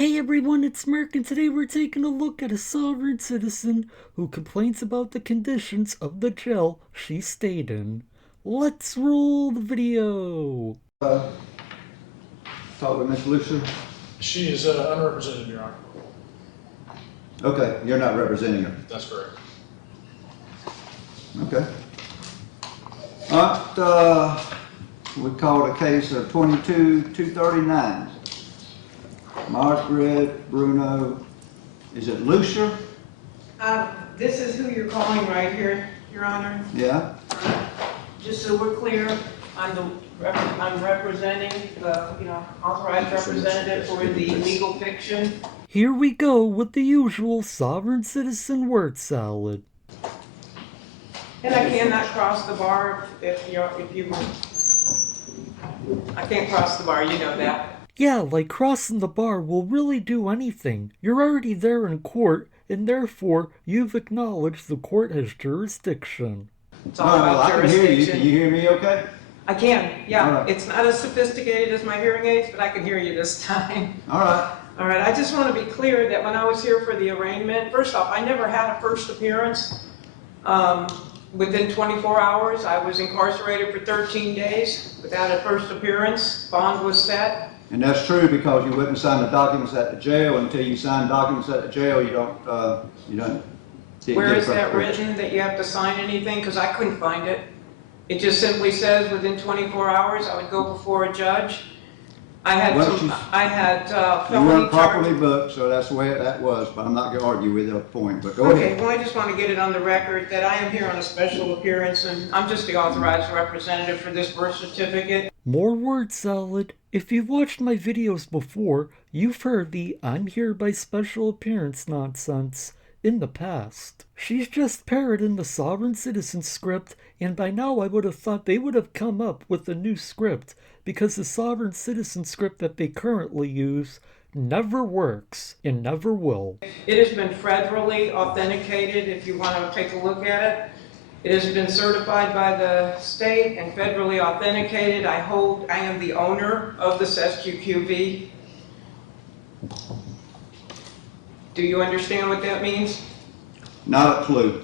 Hey everyone, it's Merc, and today we're taking a look at a sovereign citizen who complains about the conditions of the jail she stayed in. Let's roll the video! Talk with Miss Lucia. She is unrepresented, Your Honor. Okay, you're not representing her. That's correct. Okay. All right, we called a case of 22-239. Margaret Bruno, is it Lucia? This is who you're calling right here, Your Honor. Yeah. Just so we're clear, I'm representing the, authorized representative for the legal fiction. Here we go with the usual sovereign citizen word salad. And I cannot cross the bar if you, I can't cross the bar, you know that. Yeah, like crossing the bar will really do anything. You're already there in court, and therefore you've acknowledged the court has jurisdiction. It's all about I can hear you. jurisdiction. Can you hear me okay? I can, yeah. All right. It's not as sophisticated as my hearing aids, but I can hear you this time. All right. All right, I just want to be clear that when I was here for the arraignment, first off, I never had a first appearance. Within 24 hours, I was incarcerated for 13 days without a first appearance. Bond was set. And that's true because you wouldn't sign the documents at the jail. Until you sign documents at the jail, you don't Where is that written that you have to sign anything? Because I couldn't find it. It just simply says within 24 hours I would go before a judge. I had Well, you felony weren't properly booked, so that's the way that was. But I'm not going to argue with your point. But go Okay, ahead. well, I just want to get it on the record that I am here on a special appearance, and I'm just the authorized representative for this birth certificate. More word salad. If you've watched my videos before, you've heard the I'm here by special appearance nonsense in the past. She's just parroting the sovereign citizen script, and by now I would have thought they would have come up with a new script, because the sovereign citizen script that they currently use never works and never will. It has been federally authenticated if you want to take a look at it. It has been certified by the state and federally authenticated. I am the owner of this SQQV. Do you understand what that means? Not a clue.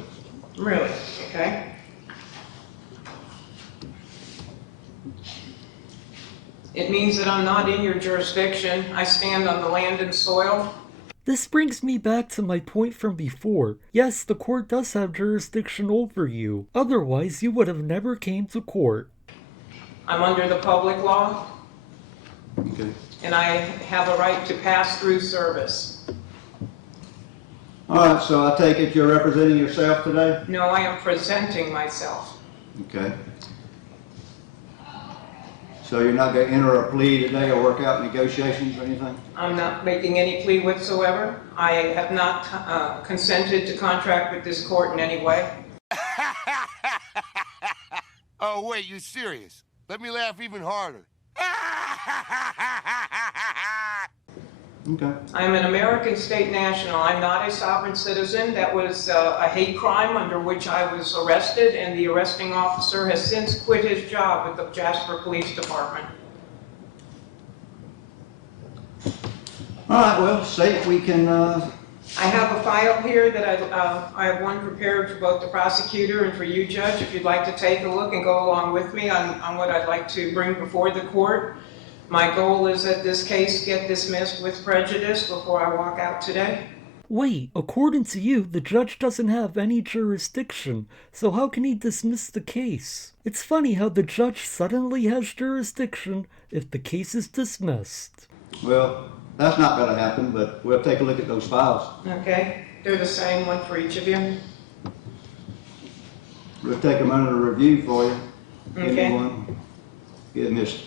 Really? Okay. It means that I'm not in your jurisdiction. I stand on the land and soil. This brings me back to my point from before. Yes, the court does have jurisdiction over you. Otherwise, you would have never came to court. I'm under the public law, Okay. and I have a right to pass through service. All right. So I take it you're representing yourself today. No, I am presenting myself. Okay. So you're not going to enter a plea today or work out negotiations or anything? I'm not making any plea whatsoever. I have not consented to contract with this court in any way. Oh, wait, you serious? Let me laugh even harder. Okay. I'm an American state national. I'm not a sovereign citizen. That was a hate crime under which I was arrested, and the arresting officer has since quit his job with the Jasper Police Department. All right, well, say if we can, I have a file here that I have one prepared for both the prosecutor and for you, Judge, if you'd like to take a look and go along with me on what I'd like to bring before the court. My goal is that this case get dismissed with prejudice before I walk out today. Wait, according to you, the judge doesn't have any jurisdiction, so how can he dismiss the case? It's funny how the judge suddenly has jurisdiction if the case is dismissed. well, that's not going to happen, but we'll take a look at those files. Okay? They're the same, one for each of you. We'll take them under review for you. Give me Okay. one. Give Miss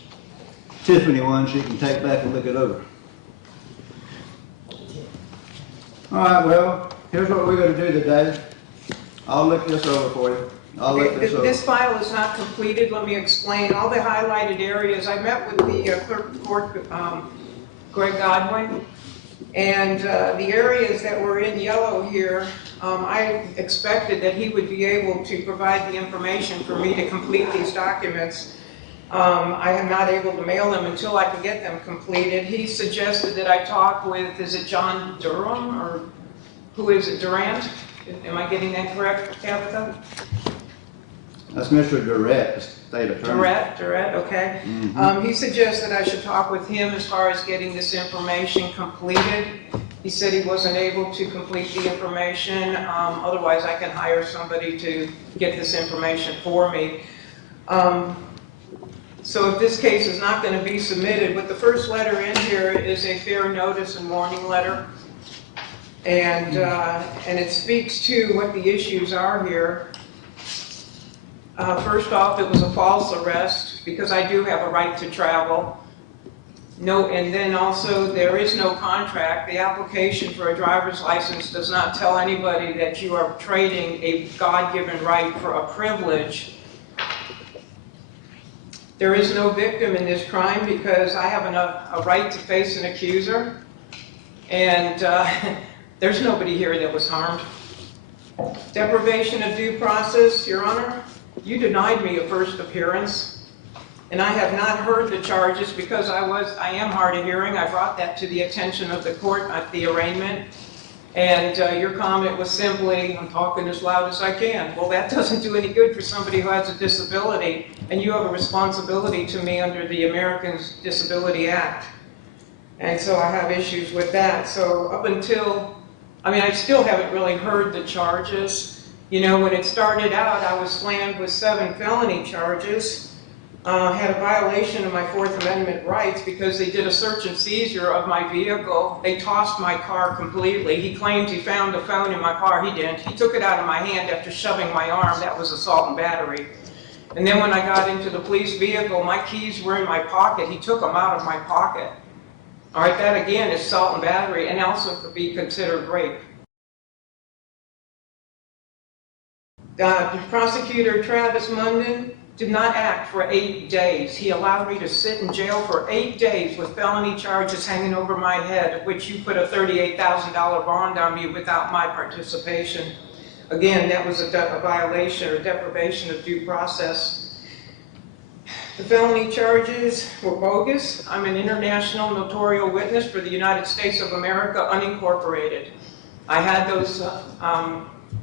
Tiffany one she can take back and look it over. All right, well, here's what we're going to do today. I'll look this over for you. I'll look Okay, this over. this file is not completed. Let me explain. All the highlighted areas, I met with the clerk of court, Greg Godwin, and the areas that were in yellow here, I expected that he would be able to provide the information for me to complete these documents. I am not able to mail them until I can get them completed. He suggested that I talk with, is it John Durham, or who is it, Durant? Am I getting that correct, Tabitha? That's Mr. Durrett, the state attorney. Durrett, okay. He suggested I should talk with him as far as getting this information completed. He said he wasn't able to complete the information. Otherwise, I can hire somebody to get this information for me. So if this case is not going to be submitted, with the first letter in here is a fair notice and warning letter. And it speaks to what the issues are here. First off, it was a false arrest because I do have a right to travel. No, and then also there is no contract. The application for a driver's license does not tell anybody that you are trading a God-given right for a privilege. There is no victim in this crime because I have a right to face an accuser, and there's nobody here that was harmed. Deprivation of due process, Your Honor. You denied me a first appearance, and I have not heard the charges because I am hard of hearing. I brought that to the attention of the court at the arraignment, and your comment was simply, I'm talking as loud as I can. Well, that doesn't do any good for somebody who has a disability, and you have a responsibility to me under the Americans with Disabilities Act. And so I have issues with that. So up until, I still haven't really heard the charges. You know, when it started out, I was slammed with 7 felony charges. Had a violation of my Fourth Amendment rights because they did a search and seizure of my vehicle. They tossed my car completely. He claimed he found the phone in my car. He didn't. He took it out of my hand after shoving my arm. That was assault and battery. And then when I got into the police vehicle, my keys were in my pocket. He took them out of my pocket. All right, that again is assault and battery, and also could be considered rape. Prosecutor Travis Munden did not act for 8 days. He allowed me to sit in jail for 8 days with felony charges hanging over my head, of which you put a $38,000 bond on me without my participation. Again, that was a violation or deprivation of due process. The felony charges were bogus. I'm an international notarial witness for the United States of America, unincorporated. I had those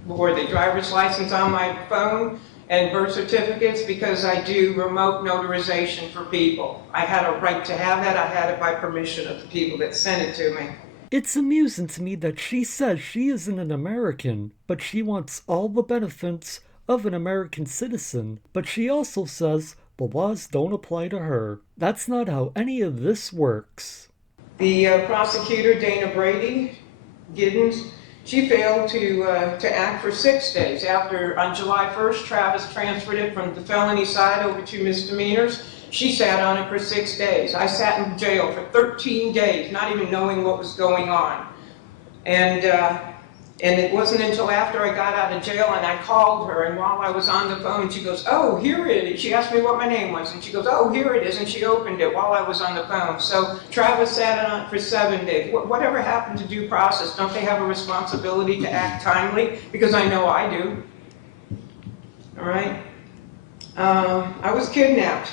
the driver's license on my phone and birth certificates because I do remote notarization for people. I had a right to have that. I had it by permission of the people that sent it to me. It's amusing to me that she says she isn't an American, but she wants all the benefits of an American citizen, but she also says the laws don't apply to her. That's not how any of this works. The prosecutor, Dana Brady Giddens, she failed to act for 6 days. After, on July 1st, Travis transferred it from the felony side over to misdemeanors. She sat on it for 6 days. I sat in jail for 13 days, not even knowing what was going on. And it wasn't until after I got out of jail and I called her, and while I was on the phone, she goes, oh, here it is. She asked me what my name was, and she goes, oh, here it is, and she opened it while I was on the phone. So Travis sat on it for 7 days. Whatever happened to due process? Don't they have a responsibility to act timely? Because I know I do. All right? I was kidnapped.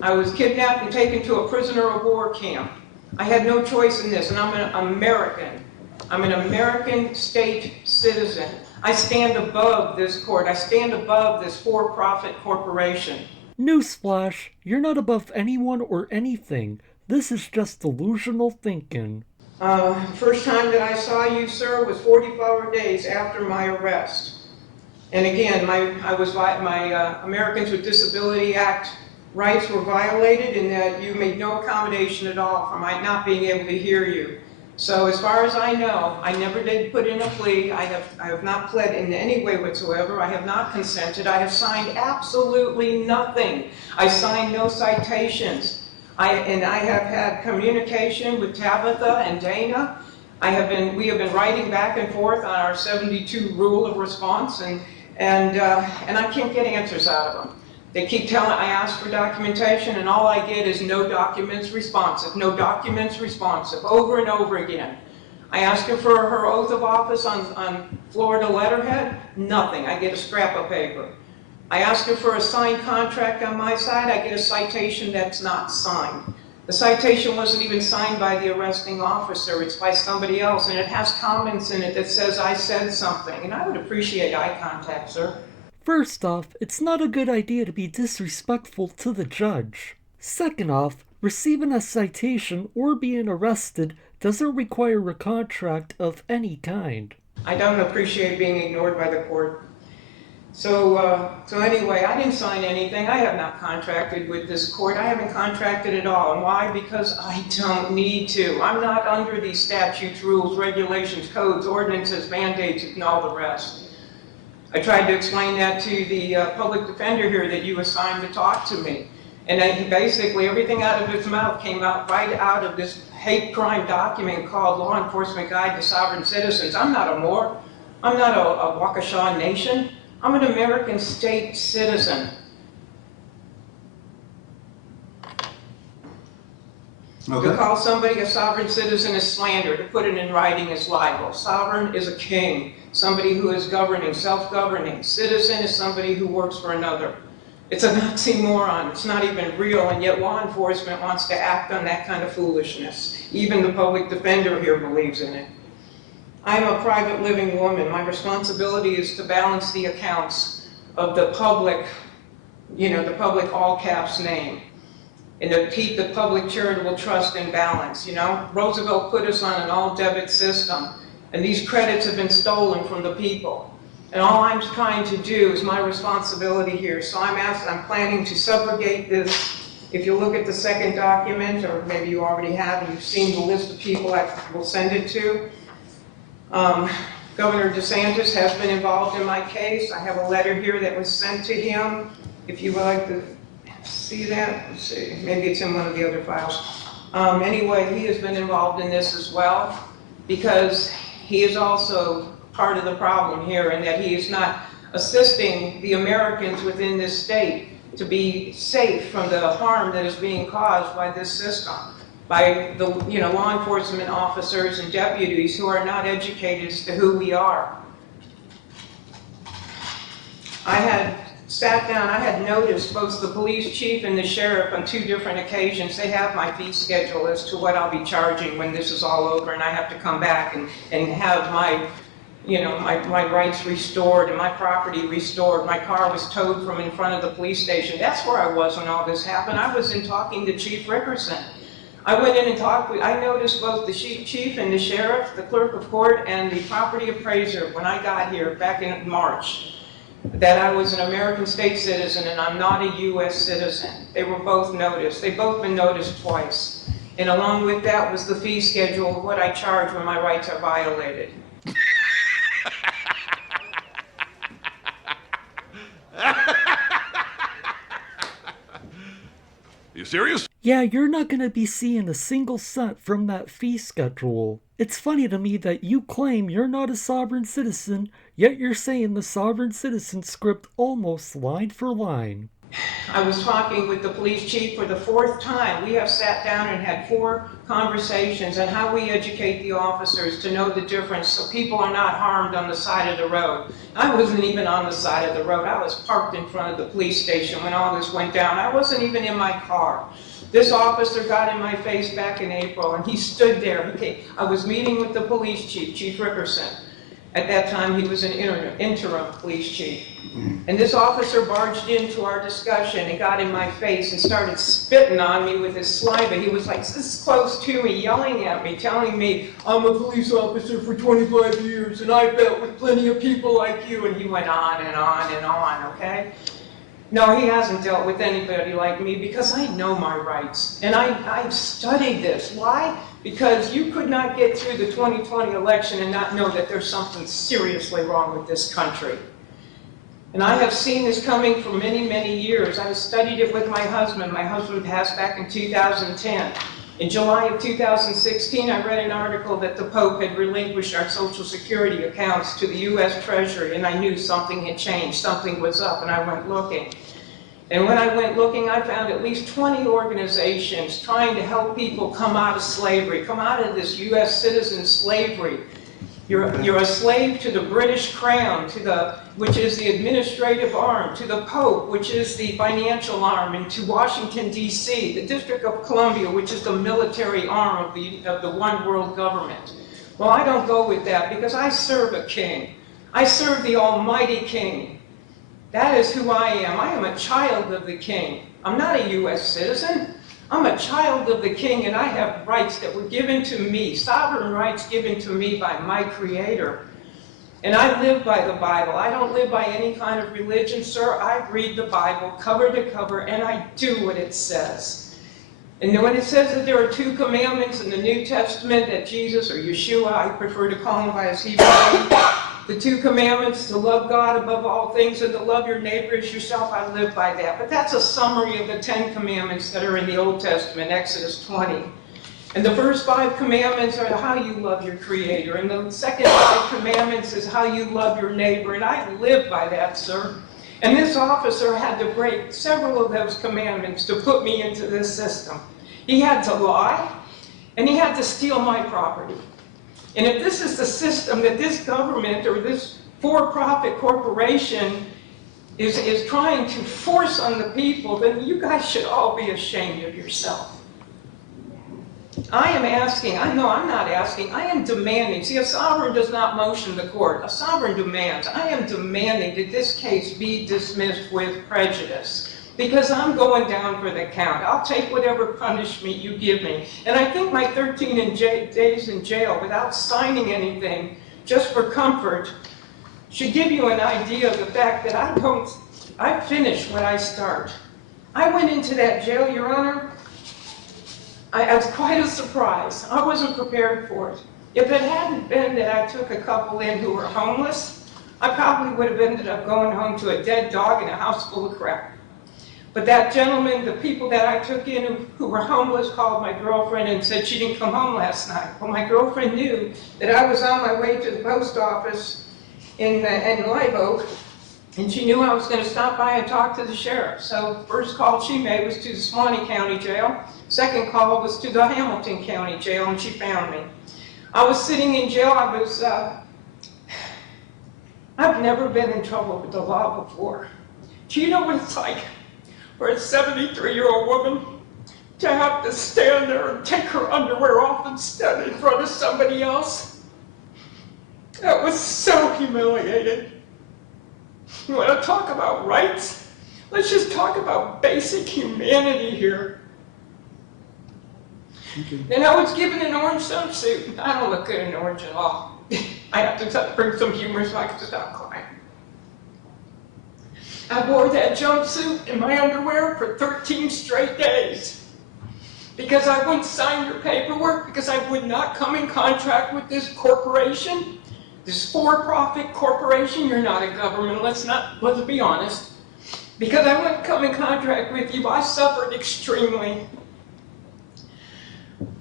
I was kidnapped and taken to a prisoner of war camp. I had no choice in this, and I'm an American. I'm an American state citizen. I stand above this court. I stand above this for-profit corporation. Newsflash, you're not above anyone or anything. This is just delusional thinking. First time that I saw you, sir, was 44 days after my arrest. And again, my Americans with Disabilities Act rights were violated in that you made no accommodation at all for my not being able to hear you. So as far as I know, I never did put in a plea. I have not pled in any way whatsoever. I have not consented. I have signed absolutely nothing. I signed no citations. And I have had communication with Tabitha and Dana. We have been writing back and forth on our 72 rule of response, and I can't get answers out of them. They keep telling, I ask for documentation, and all I get is no documents responsive, no documents responsive, over and over again. I ask her for her oath of office on Florida letterhead, nothing. I get a scrap of paper. I ask her for a signed contract on my side, I get a citation that's not signed. The citation wasn't even signed by the arresting officer, it's by somebody else, and it has comments in it that says I said something, and I would appreciate eye contact, sir. First off, it's not a good idea to be disrespectful to the judge. Second off, receiving a citation or being arrested doesn't require a contract of any kind. I don't appreciate being ignored by the court. So anyway, I didn't sign anything. I have not contracted with this court. I haven't contracted at all. And why? Because I don't need to. I'm not under these statutes, rules, regulations, codes, ordinances, mandates, and all the rest. I tried to explain that to the public defender here that you assigned to talk to me. And then basically everything out of his mouth came out right out of this hate crime document called Law Enforcement Guide to Sovereign Citizens. I'm not a Moor. I'm not a Waukesha Nation. I'm an American state citizen. Okay. To call somebody a sovereign citizen is slander. To put it in writing is libel. Sovereign is a king, somebody who is governing, self-governing. Citizen is somebody who works for another. It's an oxymoron. It's not even real, and yet law enforcement wants to act on that kind of foolishness. Even the public defender here believes in it. I am a private living woman. My responsibility is to balance the accounts of the public, the public all caps name, and to keep the public charitable trust in balance. Roosevelt put us on an all debit system, and these credits have been stolen from the people. And all I'm trying to do is my responsibility here. So I'm planning to subrogate this. If you look at the second document, or maybe you already have, and you've seen the list of people I will send it to. Governor DeSantis has been involved in my case. I have a letter here that was sent to him. If you would like to see that, let's see, maybe it's in one of the other files. Anyway, he has been involved in this as well, because he is also part of the problem here, in that he is not assisting the Americans within this state to be safe from the harm that is being caused by this system, by the law enforcement officers and deputies who are not educated as to who we are. I had sat down, I had noticed both the police chief and the sheriff on 2 different occasions. They have my fee schedule as to what I'll be charging when this is all over, and I have to come back and have my rights restored and my property restored. My car was towed from in front of the police station. That's where I was when all this happened. I was in talking to Chief Rickerson. I went in and I noticed both the chief and the sheriff, the clerk of court, and the property appraiser when I got here back in March, that I was an American state citizen and I'm not a U.S. citizen. They were both noticed. They've both been noticed twice. And along with that was the fee schedule of what I charge when my rights are violated. You serious? Yeah, you're not gonna be seeing a single cent from that fee schedule. It's funny to me that you claim you're not a sovereign citizen, yet you're saying the sovereign citizen script almost line for line. I was talking with the police chief for the 4th time. We have sat down and had 4 conversations on how we educate the officers to know the difference so people are not harmed on the side of the road. I wasn't even on the side of the road. I was parked in front of the police station when all this went down. I wasn't even in my car. This officer got in my face back in April, and he stood there. I was meeting with the police chief, Chief Rickerson. At that time, he was an interim police chief. And this officer barged into our discussion and got in my face and started spitting on me with his saliva. He was like this close to me, yelling at me, telling me, I'm a police officer for 25 years, and I've dealt with plenty of people like you. And he went on and on and on, okay? No, he hasn't dealt with anybody like me because I know my rights. And I've studied this. Why? Because you could not get through the 2020 election and not know that there's something seriously wrong with this country. And I have seen this coming for many, many years. I studied it with my husband. My husband passed back in 2010. In July of 2016, I read an article that the Pope had relinquished our Social Security accounts to the U.S. Treasury, and I knew something had changed, something was up, and I went looking. And when I went looking, I found at least 20 organizations trying to help people come out of slavery, come out of this U.S. citizen slavery. You're a slave to the British Crown, which is the administrative arm, to the Pope, which is the financial arm, and to Washington, D.C., the District of Columbia, which is the military arm of the one world government. Well, I don't go with that because I serve a king. I serve the Almighty King. That is who I am. I am a child of the King. I'm not a U.S. citizen. I'm a child of the King, and I have rights that were given to me, sovereign rights given to me by my Creator. And I live by the Bible. I don't live by any kind of religion, sir. I read the Bible cover to cover, and I do what it says. And when it says that there are 2 commandments in the New Testament that Jesus, or Yeshua, I prefer to call him by his Hebrew name, the 2 commandments, to love God above all things and to love your neighbor as yourself, I live by that. But that's a summary of the 10 commandments that are in the Old Testament, Exodus 20. And the first 5 commandments are how you love your Creator. And the second 5 commandments is how you love your neighbor. And I live by that, sir. And this officer had to break several of those commandments to put me into this system. He had to lie, and he had to steal my property. And if this is the system that this government or this for-profit corporation is trying to force on the people, then you guys should all be ashamed of yourself. I am asking, I'm not asking, I am demanding. See, a sovereign does not motion the court. A sovereign demands. I am demanding that this case be dismissed with prejudice. Because I'm going down for the count. I'll take whatever punishment you give me. And I think my 13 days in jail without signing anything, just for comfort, should give you an idea of the fact that I finish what I start. I went into that jail, Your Honor. I was quite a surprise. I wasn't prepared for it. If it hadn't been that I took a couple in who were homeless, I probably would have ended up going home to a dead dog in a house full of crap. But that gentleman, the people that I took in who were homeless, called my girlfriend and said she didn't come home last night. Well, my girlfriend knew that I was on my way to the post office in Live Oak, and she knew I was going to stop by and talk to the sheriff. So first call she made was to the Suwannee County Jail. Second call was to the Hamilton County Jail, and she found me. I was sitting in jail. I've never been in trouble with the law before. Do you know what it's like for a 73-year-old woman to have to stand there and take her underwear off and stand in front of somebody else? That was so humiliating. You want to talk about rights? Let's just talk about basic humanity here. And I was given an orange jumpsuit. I don't look good in orange at all. I have to bring some humor so I can stop crying. I wore that jumpsuit in my underwear for 13 straight days because I wouldn't sign your paperwork, because I would not come in contact with this corporation, this for-profit corporation. You're not a government, let's be honest. Because I wouldn't come in contact with you, I suffered extremely.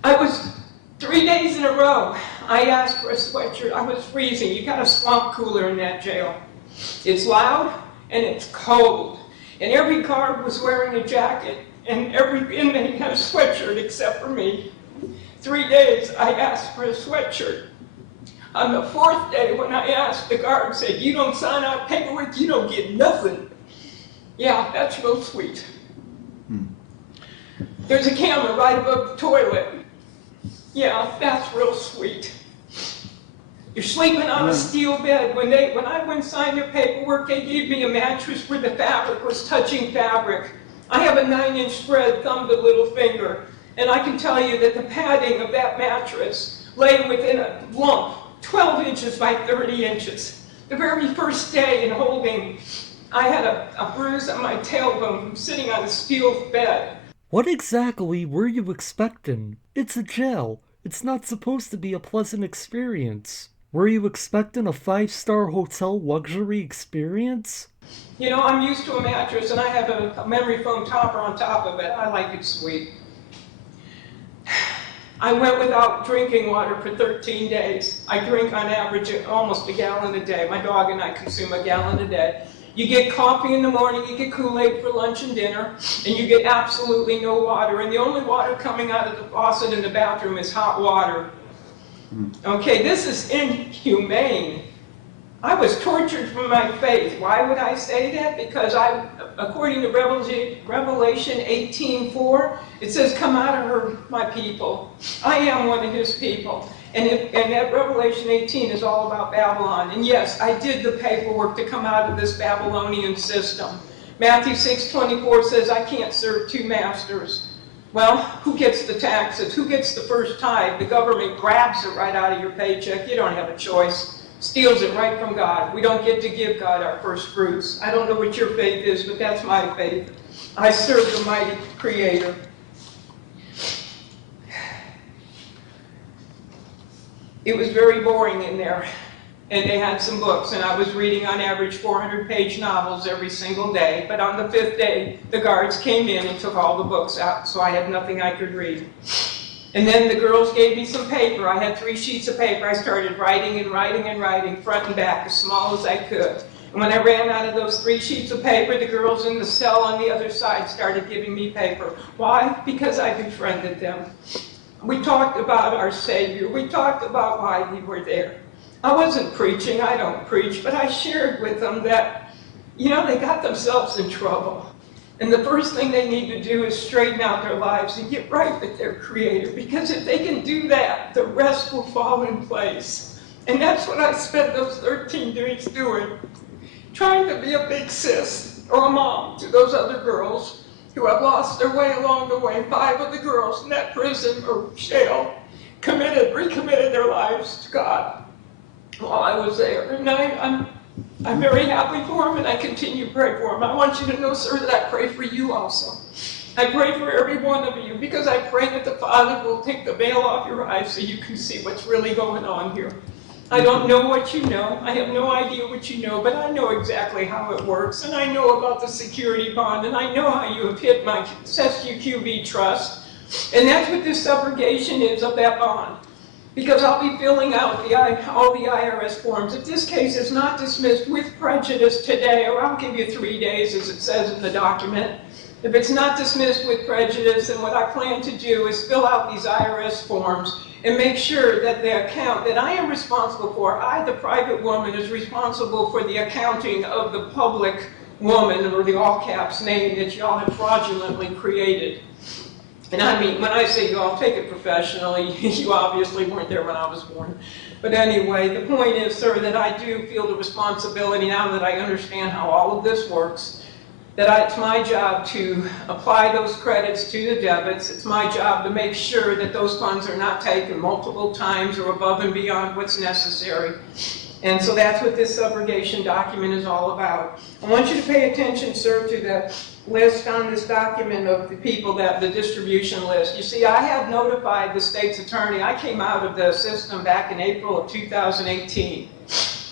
I was 3 days in a row, I asked for a sweatshirt. I was freezing. You got a swamp cooler in that jail. It's loud and it's cold. And every guard was wearing a jacket, and every inmate had a sweatshirt except for me. 3 days I asked for a sweatshirt. On the 4th day, when I asked, the guard said, "You don't sign out paperwork, you don't get nothing." Yeah, that's real sweet. There's a camera right above the toilet. Yeah, that's real sweet. You're sleeping on a steel bed. When I went and signed their paperwork, they gave me a mattress where the fabric was touching fabric. I have a 9-inch spread, thumb to little finger, and I can tell you that the padding of that mattress lay within a lump, 12 inches by 30 inches. The very first day in holding, I had a bruise on my tailbone from sitting on a steel bed. What exactly were you expecting? It's a jail. It's not supposed to be a pleasant experience. Were you expecting a 5-star hotel luxury experience? You know, I'm used to a mattress, and I have a memory foam topper on top of it. I like it sweet. I went without drinking water for 13 days. I drink on average almost a gallon a day. My dog and I consume a gallon a day. You get coffee in the morning, you get Kool-Aid for lunch and dinner, and you get absolutely no water. And the only water coming out of the faucet in the bathroom is hot water. Okay, this is inhumane. I was tortured for my faith. Why would I say that? Because according to Revelation 18:4, it says, "Come out of her, my people. I am one of his people." And that Revelation 18 is all about Babylon. And yes, I did the paperwork to come out of this Babylonian system. Matthew 6:24 says, "I can't serve two masters." Well, who gets the taxes? Who gets the first tithe? The government grabs it right out of your paycheck. You don't have a choice. Steals it right from God. We don't get to give God our first fruits. I don't know what your faith is, but that's my faith. I serve the mighty Creator. It was very boring in there, and they had some books, and I was reading on average 400-page novels every single day, but on the 5th day, the guards came in and took all the books out, so I had nothing I could read. And then the girls gave me some paper. I had 3 sheets of paper. I started writing and writing and writing, front and back, as small as I could. And when I ran out of those 3 sheets of paper, the girls in the cell on the other side started giving me paper. Why? Because I befriended them. We talked about our Savior. We talked about why we were there. I wasn't preaching. I don't preach. But I shared with them that, they got themselves in trouble. And the first thing they need to do is straighten out their lives and get right with their Creator. Because if they can do that, the rest will fall in place. And that's what I spent those 13 days doing. Trying to be a big sis or a mom to those other girls who have lost their way along the way. 5 of the girls in that prison or jail recommitted their lives to God while I was there. And I'm very happy for them, and I continue to pray for them. I want you to know, sir, that I pray for you also. I pray for every one of you, because I pray that the Father will take the veil off your eyes so you can see what's really going on here. I don't know what you know. I have no idea what you know, but I know exactly how it works, and I know about the security bond, and I know how you have hit my SQQB trust, and that's what this subrogation is of that bond. Because I'll be filling out all the IRS forms. If this case is not dismissed with prejudice today, or I'll give you 3 days as it says in the document, if it's not dismissed with prejudice, then what I plan to do is fill out these IRS forms and make sure that the account that I am responsible for, I, the private woman, is responsible for the accounting of the public woman, or the all caps name that y'all have fraudulently created. And I mean, when I say y'all, take it professionally. You obviously weren't there when I was born. But anyway, the point is, sir, that I do feel the responsibility now that I understand how all of this works, that it's my job to apply those credits to the debits. It's my job to make sure that those funds are not taken multiple times or above and beyond what's necessary. And so that's what this subrogation document is all about. I want you to pay attention, sir, to the list on this document of the people that the distribution list. You see, I have notified the state's attorney. I came out of the system back in April of 2018.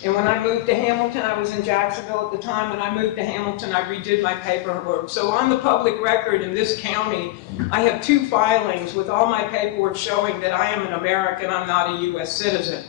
And when I moved to Hamilton, I was in Jacksonville at the time. When I moved to Hamilton, I redid my paperwork. So on the public record in this county, I have 2 filings with all my paperwork showing that I am an American, I'm not a U.S. citizen.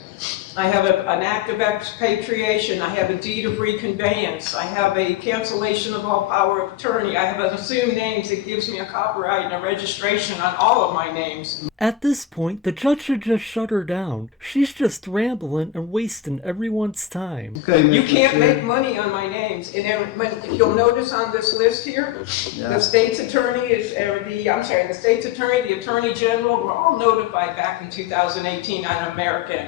I have an act of expatriation. I have a deed of reconveyance. I have a cancellation of all power of attorney. I have an assumed names that gives me a copyright and a registration on all of my names. At this point, the judge should just shut her down. She's just rambling and wasting everyone's time. Okay, You Mr. can't Sid. make money on my names. And if you'll notice on this list here, the state's attorney the state's attorney, the attorney general, were all notified back in 2018 I'm American.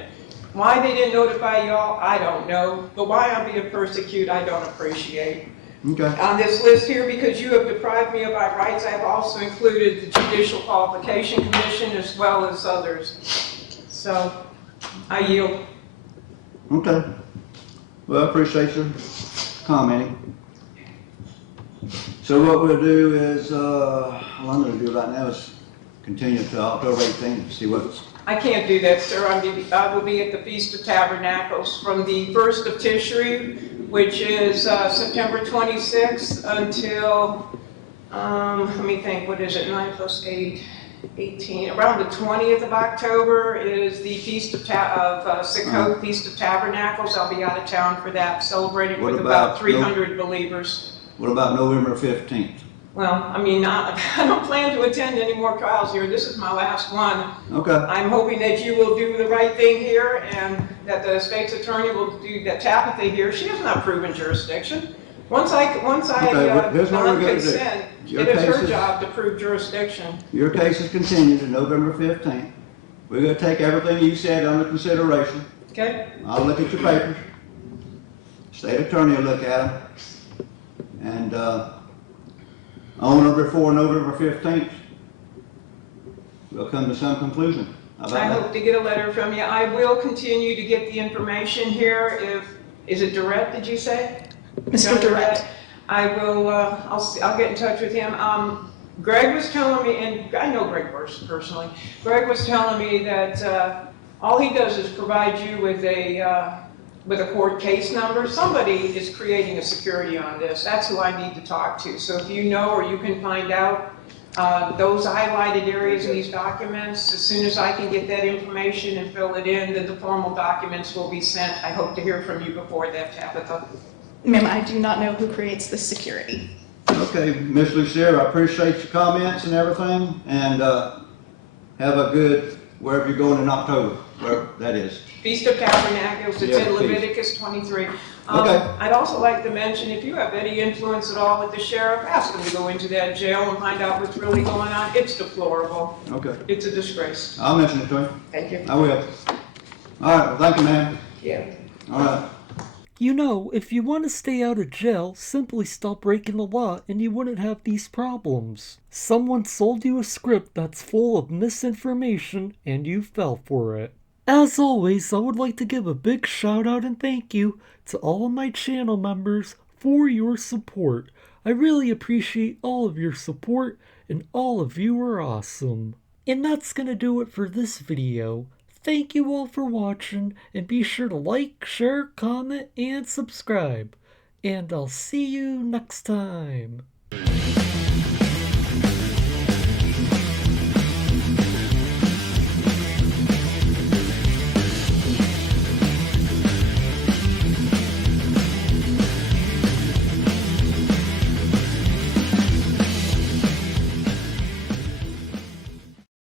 Why they didn't notify y'all, I don't know. But why I'm being persecuted, I don't appreciate. Okay. On this list here, because you have deprived me of my rights, I have also included the Judicial Qualification Commission as well as others. So, I yield. Okay. Well, I appreciate you commenting. So what we'll do is, what I'm gonna do right now is continue to October 18th to see what's. I can't do that, sir. I will be at the Feast of Tabernacles from the 1st of Tishri, which is September 26th, until, let me think, what is it, 9 plus 8, 18. Around the 20th of October is the Feast of Sukkot, Feast of Tabernacles. I'll be out of town for that, celebrating What with about about 300 believers. What about November 15th? Well, I mean, I don't plan to attend any more trials here. This is my last one. Okay, I'm hoping that you will do the right thing here and that the state's attorney will do that Tabitha here. She has not proven jurisdiction. Once I Okay, well, here's what we're gonna do. consent, Your it is case her is- job to prove jurisdiction. your case is continued to November 15th. We're gonna take everything you said under consideration. Okay? I'll look at your papers. State attorney will look at them. And, on or before November 15th, we'll come to some conclusion. How about I that? hope to get a letter from you. I will continue to get the information here. Is it Durrett, did you say? Mr. Durrett. I will, I'll get in touch with him. Greg was telling me, and I know Greg personally, Greg was telling me that, all he does is provide you with a court case number. Somebody is creating a security on this. That's who I need to talk to. So if you know or you can find out, those highlighted areas in these documents, as soon as I can get that information and fill it in, then the formal documents will be sent. I hope to hear from you before that, Tabitha. Ma'am, I do not know who creates the security. Okay, Ms. Lucille, I appreciate your comments and everything, and, have a good, wherever you're going in October, wherever that is. Feast of Tabernacles, it's Yeah, in feast. Leviticus 23. Okay. I'd also like to mention, if you have any influence at all with the sheriff, ask him to go into that jail and find out what's really going on. It's deplorable. Okay, It's a disgrace. I'll mention it to him. Thank you. I will. All right, well, thank you, ma'am. Yeah. All right. You know, if you want to stay out of jail, simply stop breaking the law and you wouldn't have these problems. Someone sold you a script that's full of misinformation and you fell for it. As always, I would like to give a big shout out and thank you to all of my channel members for your support. I really appreciate all of your support and all of you are awesome. And that's gonna do it for this video. Thank you all for watching, and be sure to like, share, comment, and subscribe. And I'll see you next time.